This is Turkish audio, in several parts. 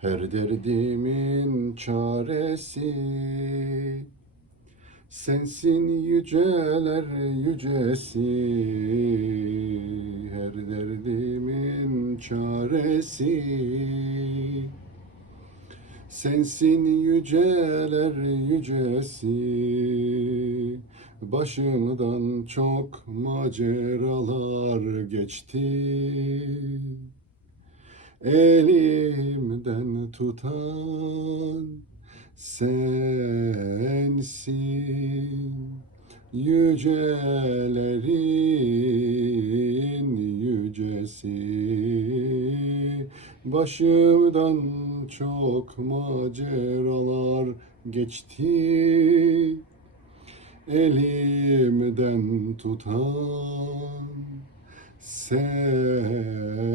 Her derdimin çaresi. Sensin yüceler yücesi. Her derdimin çaresi. Sensin yüceler yücesi. Başımdan çok maceralar geçti Elimden tutan sensin. Yücelerin yücesi. Başımdan çok maceralar geçti. Elimden tutan sensin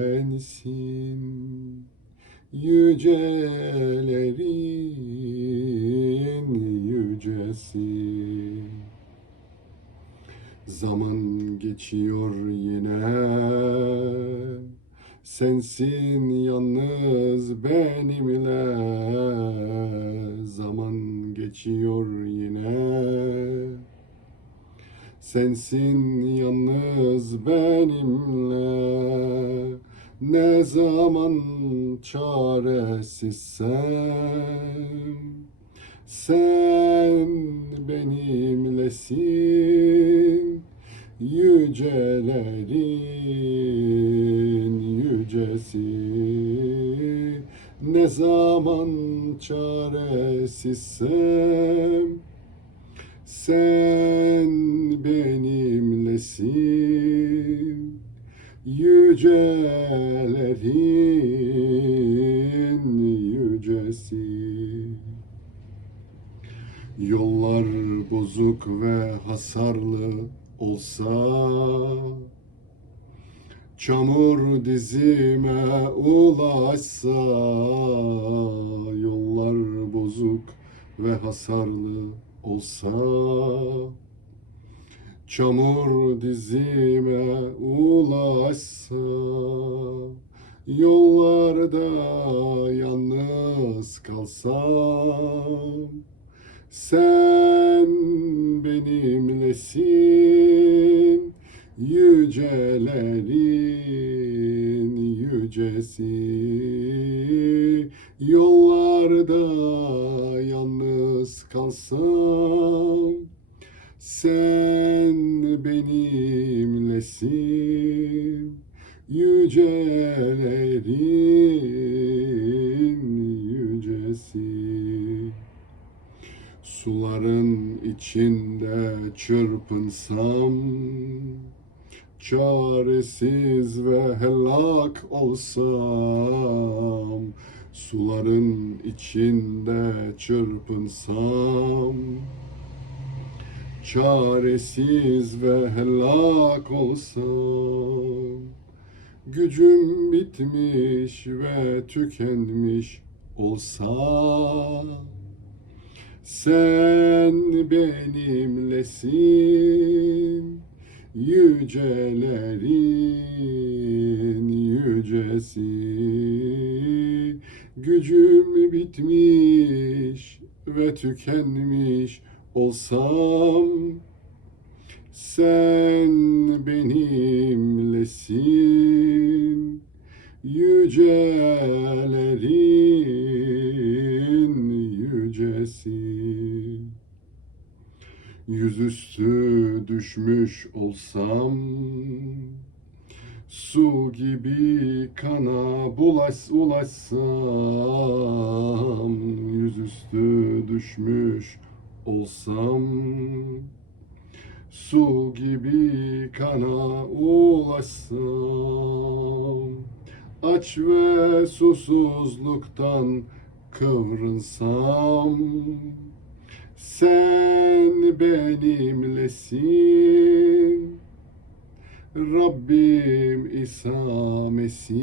Yücelerin yücesi. Zaman geçiyor yine Sensin yalnız benimle. Zaman geçiyor yine Sensin yalnız benimle. Ne zaman çaresizsem Sen benimlesin. Yücelerin yücesi. Ne zaman çaresizsem sen benimlesin yücelerin yücesi. Yollar bozuk ve hasarlı olsa Çamur dizime ulaşsa Yollar bozuk ve hasarlı olsa Çamur dizime ulaşsa Yollarda yalnız kalsam Sen benimlesin Yücelerin yücesi Yollarda yalnız kalsam Sen benimlesin. Yücelerin yücesi. Suların içinde çırpınsam Çaresiz ve helak olsam Suların içinde çırpınsam Çaresiz ve helak olsam Gücüm bitmiş ve tükenmiş olsa sen benimlesin yücelerin yücesi Gücüm bitmiş ve tükenmiş olsam Sen benimlesin. Yücelerin yücesi Yüzüstü düşmüş olsam Su gibi kana bulaş ulaşsam Yüzüstü düşmüş olsam. Su gibi kana ulaşsam Aç ve susuzluktan kıvrınsam Sen benimlesin Rabbim İsa Mesih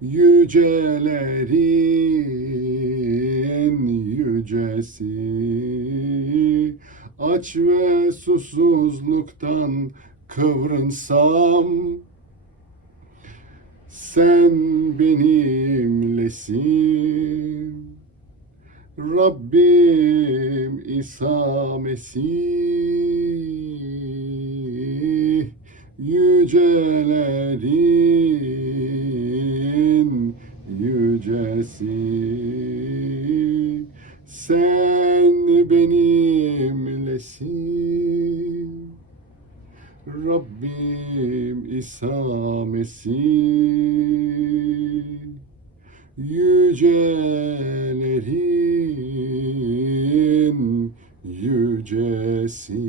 Yücelerin yücesi Aç ve susuzluktan kıvrınsam Sen benim eylesin. Rabbim İsa Mesih yücelerin yücesi. Sen benimlesin. Rabbim İsa Mesih yücelerin yücesi